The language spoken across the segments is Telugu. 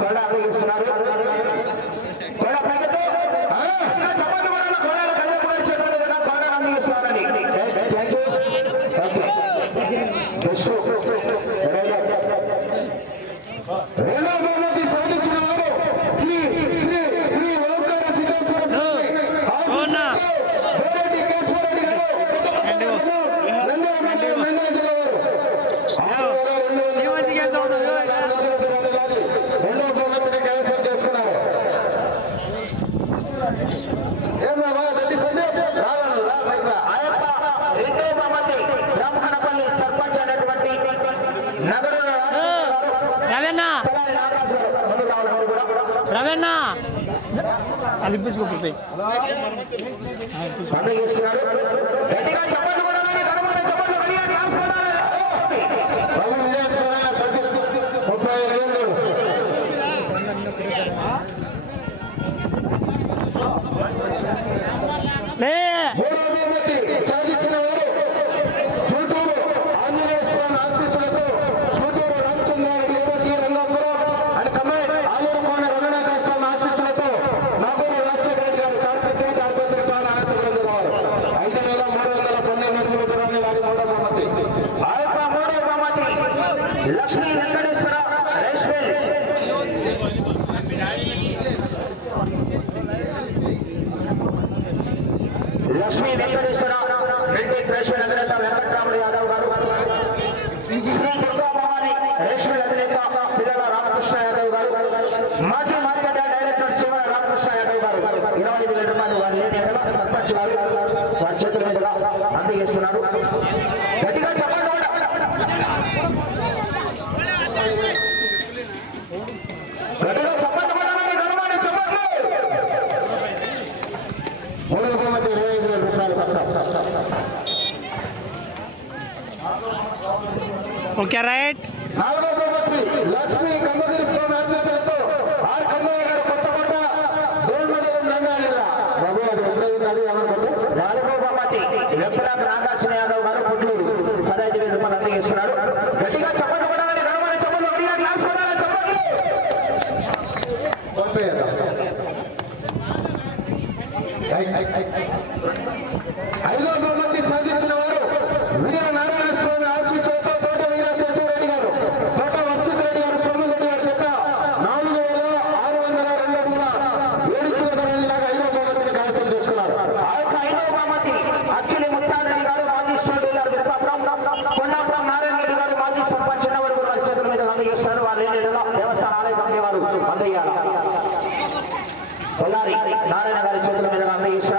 కూడా అందజేస్తున్నారు కూడా ప్రగతి. చపాతి కూడా కూడా కన్యాకుమారి కూడా థ్యాంక్ యూ అది ఇప్పించుకుంటుంది లక్ష్మీ వెంకటేశ్వర రైస్ లక్ష్మీ వెంకటేశ్వర మిల్టెక్ రేష్మల అధినేత వెంకట్రాములు యాదవ్ గారు శ్రీ దుర్గా భవాని రేష్మల అధినేత పిల్లల రామకృష్ణ యాదవ్ గారు మాజీ ओके राइट? கொல்லாரி நாராயணகாரி சொந்தம் எதிராக ஈஸ்வர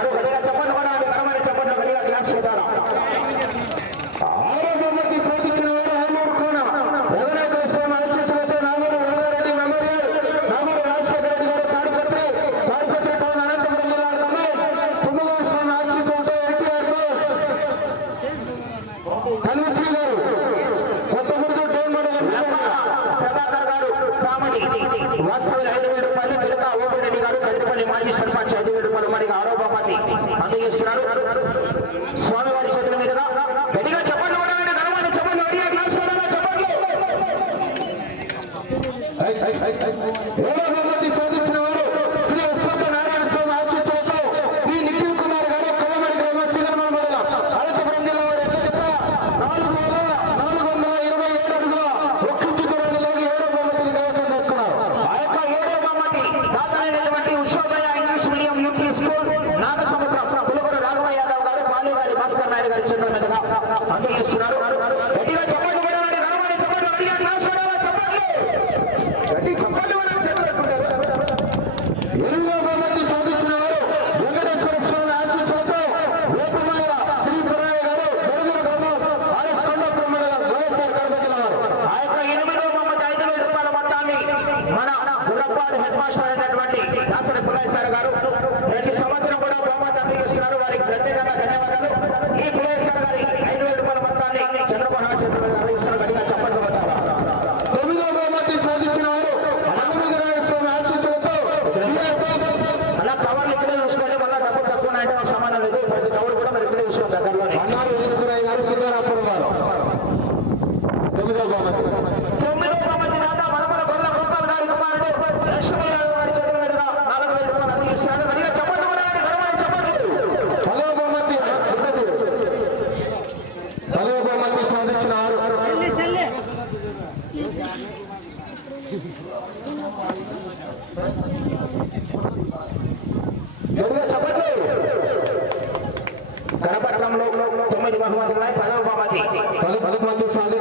¡Vamos! ¡Vamos! గణపట్నంలో తొమ్మిది బహుమతులు పదవ బహుమతి పదకొండు సాగు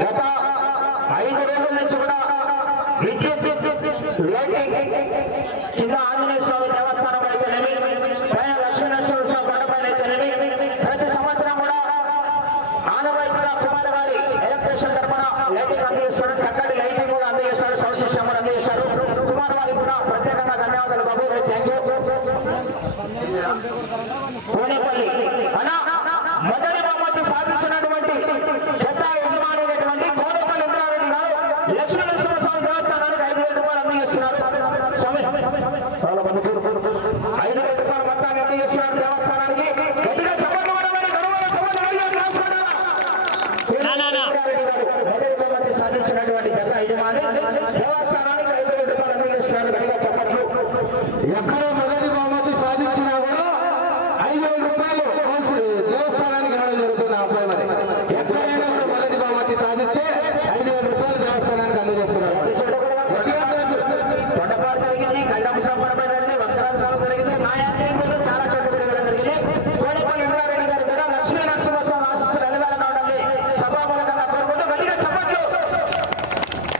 గత ఐదు రోజుల నుంచి కూడా విద్యుత్ లైటింగ్ కింద Yes, sir.